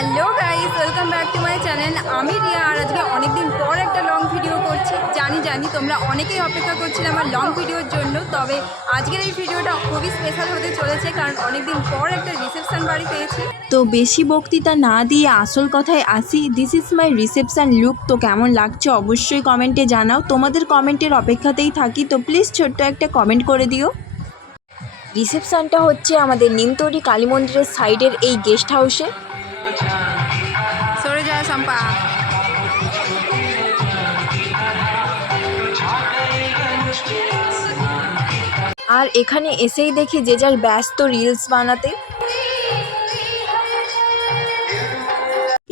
Hello guys, welcome back to my channel. আমি রিয়া, আর আজকে অনেকদিন পর একটা লং ভিডিও করছি। জানি তোমরা অনেকেই অপেক্ষা করছিলে আমার লং ভিডিওর জন্য। তবে আজকের এই ভিডিওটা খুবই স্পেশাল হতে চলেছে, কারণ অনেকদিন পর একটা রিসেপশন বাড়ি পেয়েছি। তো বেশি বক্তৃতা না দিয়ে আসল কথায় আসি। This is my reception look. তো কেমন লাগছে অবশ্যই কমেন্টে জানাও। তোমাদের কমেন্টের অপেক্ষাতেই থাকি, তো প্লিজ ছোট্ট একটা কমেন্ট করে দিও। রিসেপশনটা হচ্ছে আমাদের নিমতরি কালী মন্দিরের সাইডের এই গেস্ট হাউসে। সরে যা সম্পা। আর এখানে এসেই দেখি যে যার ব্যস্ত রিলস বানাতে।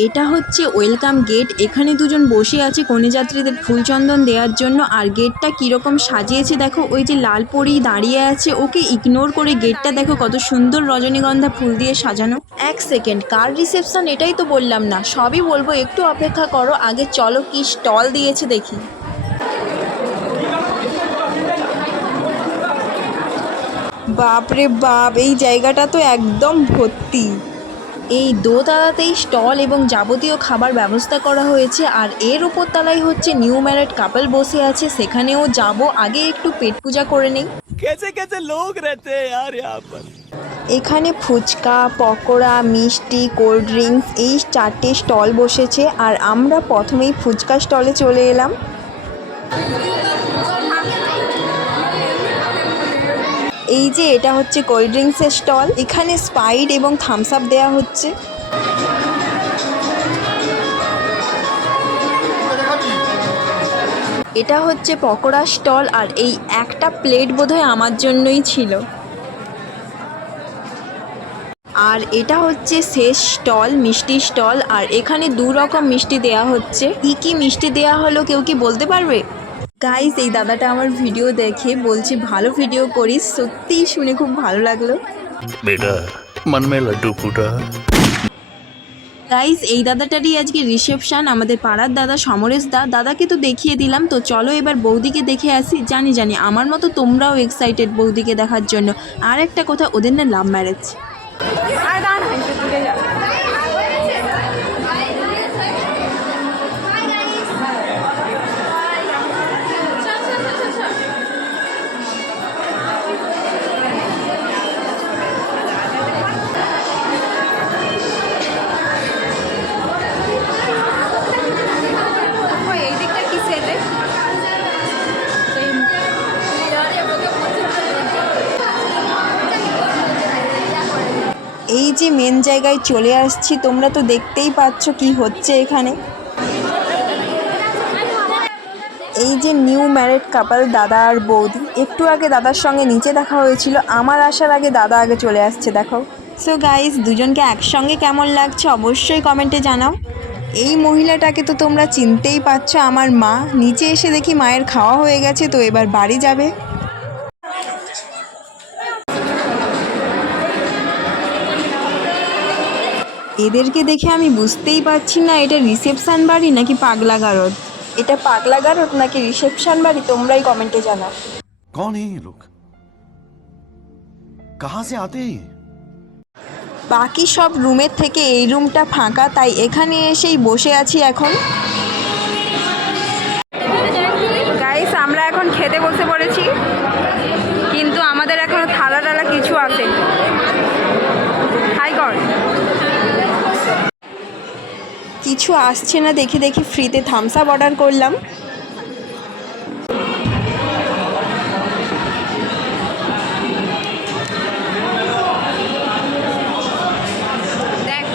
এটা হচ্ছে ওয়েলকাম গেট। এখানে দুজন বসে আছে কনেযাত্রীদের ফুলচন্দন দেওয়ার জন্য। আর গেটটা কীরকম সাজিয়েছে দেখো, ওই যে লাল পরি দাঁড়িয়ে আছে ওকে ইগনোর করে গেটটা দেখো কত সুন্দর রজনীগন্ধা ফুল দিয়ে সাজানো। এক সেকেন্ড, কার রিসেপশন এটাই তো বললাম না, সবই বলবো, একটু অপেক্ষা করো। আগে চলো কি স্টল দিয়েছে দেখি। বাপরে বাপ, এই জায়গাটা তো একদম ভর্তি। এই দোতলাতেই স্টল এবং যাবতীয় খাবার ব্যবস্থা করা হয়েছে। আর এর উপর তলায় হচ্ছে নিউ ম্যারেড কাপল বসে আছে, সেখানেও যাব। আগে একটু পেট পূজা করে নেই। कैसे कैसे लोग रहते हैं यार यहाँ पर। এখানে ফুচকা, পকোড়া, মিষ্টি, কোল্ড ড্রিঙ্কস এই 4টে স্টল বসেছে। আর আমরা প্রথমেই ফুচকা স্টলে চলে এলাম। এই যে এটা হচ্ছে কোল্ড ড্রিঙ্কসের স্টল। এখানে স্প্রাইট এবং থামস আপ দেওয়া হচ্ছে। এটা হচ্ছে পকোড়া স্টল। আর এই একটা প্লেট বোধহয় আমার জন্যই ছিল। আর এটা হচ্ছে শেষ স্টল, মিষ্টি স্টল। আর এখানে 2 রকম মিষ্টি দেয়া হচ্ছে। কি মিষ্টি দেয়া হলো কেউ কি বলতে পারবে? গাইস, এই দাদাটা আমার ভিডিও দেখে বলছে ভালো ভিডিও করিস। সত্যিই শুনে খুব ভালো লাগলো। बेटा मन में लड्डू फूटा। গাইস, এই দাদাটারই আজকে রিসেপশন। আমাদের পাড়ার দাদা সমরেশ দা। দাদাকে তো দেখিয়ে দিলাম, তো চলো এবার বৌদিকে দেখে আসি। জানি আমার মতো তোমরাও এক্সাইটেড বৌদিকে দেখার জন্য। আর একটা কথা, ওদের না লাভ ম্যারেজ। আর দাঁড়া, একটু দূরে যা। এই দিকটা কি সেটে? এই যে মেন জায়গায় চলে আসছি, তোমরা তো দেখতেই পাচ্ছ কি হচ্ছে এখানে। এই যে নিউ ম্যারেড কাপল দাদা আর বৌদি। একটু আগে দাদার সঙ্গে নিচে দেখা হয়েছিল, আমার আসার আগে দাদা আগে চলে আসছে দেখো। সো গাইস, দুজনকে একসঙ্গে কেমন লাগছে অবশ্যই কমেন্টে জানাও। এই মহিলাটাকে তো তোমরা চিনতেই পারছো, আমার মা। নিচে এসে দেখি মায়ের খাওয়া হয়ে গেছে, তো এবার বাড়ি যাবে। এদেরকে দেখে আমি বুঝতেই পারছি না এটা রিসেপশন বাড়ি নাকি পাগলা গারদ। এটা পাগলা গারদ নাকি রিসেপশন বাড়ি, তোমরাই কমেন্টে জানাও। कौन है ये लोग, कहाँ से आते हैं ये? বাকি সব রুমের থেকে এই রুমটা ফাঁকা, তাই এখানে এসেই বসে আছি এখন। গাইস, আমরা এখন খেতে বসে পড়েছি, কিন্তু আমাদের এখনো থালা টালা কিছু আছে। হাই কর। কিছু আসছে না দেখে দেখি ফ্রিতে থামস আপ অর্ডার করলাম। দেখ,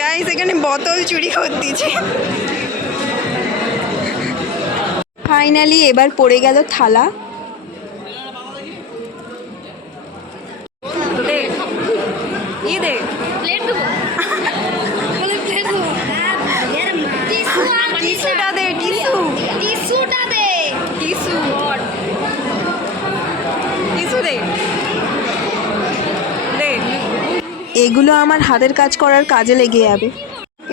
গাইস এখানে বোতল চুরি করতেছে। ফাইনালি এবার পড়ে গেল থালা। দেখ, দেখ, টিস্যুটা দে, টিস্যু, টিস্যু দে, দে। এগুলো আমার হাতের কাজ করার কাজে লেগে যাবে।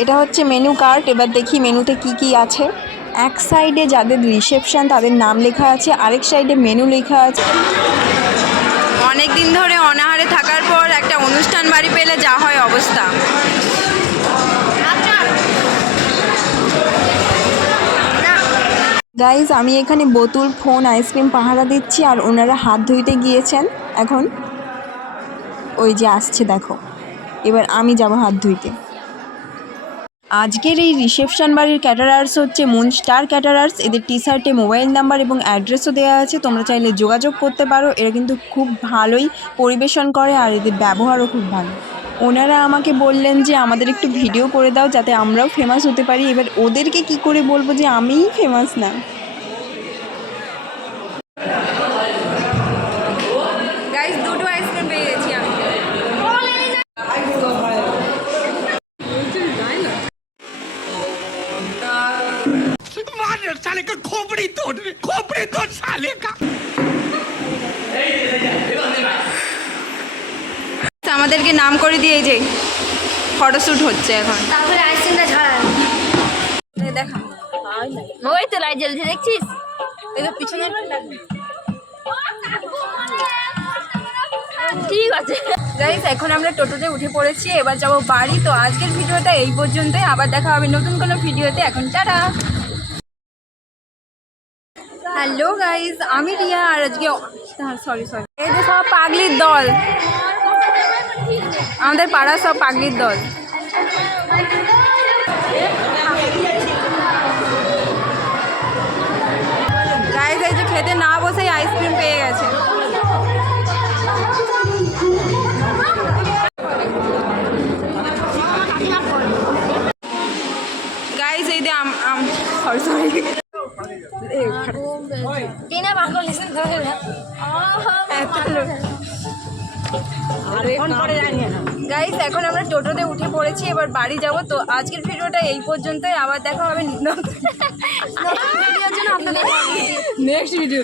এটা হচ্ছে মেনু কার্ড। এবার দেখি মেনুতে কি কি আছে। এক সাইডে যাদের রিসেপশন তাদের নাম লেখা আছে, আরেক সাইডে মেনু লেখা আছে। অনেক দিন ধরে অনাহারে থাকার পর একটা অনুষ্ঠান বাড়ি পেলে যা হয় অবস্থা। গাইজ আমি এখানে বোতল, ফোন, আইসক্রিম পাহারা দিচ্ছি আর ওনারা হাত ধুইতে গিয়েছেন। এখন ওই যে আসছে দেখো, এবার আমি যাব হাত ধুইতে। আজকের এই রিসেপশন বাড়ির ক্যাটারার্স হচ্ছে মুন স্টার ক্যাটারার্স। এদের টি শার্টে মোবাইল নাম্বার এবং অ্যাড্রেসও দেওয়া আছে, তোমরা চাইলে যোগাযোগ করতে পারো। এরা কিন্তু খুব ভালোই পরিবেশন করে আর এদের ব্যবহারও খুব ভালো। ওনারা আমাকে বললেন যে আমাদের একটু ভিডিও করে দাও যাতে আমরাও ফেমাস হতে পারি। এবার ওদেরকে কি করে বলবো যে আমিই ফেমাস না। গাইস দুটো আইসক্রিম পেয়ে গেছি আমি। साले का खोपड़ी तोड़ साले का। আমাদেরকে নাম করে দিয়ে এই যে ফটোশ্যুট হচ্ছে এখন। তারপরে আইসক্রিমটা ঝাড়ান। দেখা ওই তো লাইট জ্বলছে দেখছিস? এবার পিছনে ঠিক আছে। গাইস এখন আমরা টোটোতে উঠে পড়েছি, এবার যাবো বাড়ি। তো আজকের ভিডিওটা এই পর্যন্তই, আবার দেখা হবে নতুন কোনো ভিডিওতে। এখন টাটা। হ্যালো গাইস, আমি রিয়া আর আজকে সরি এই যে সব পাগলির দল, আমাদের পাড়ার সব পাগলির দল। গাইস এই যে খেতে না বসেই আইসক্রিম পেয়ে গেছে। গাইস এই যে সরি কেনা বাঙ্গল লিসেন করে না। গাইস এখন আমরা টোটোতে উঠে পড়েছি, এবার বাড়ি যাব। তো আজকের ভিডিওটা এই পর্যন্তই, আবার দেখা হবে নেক্সট ভিডিও।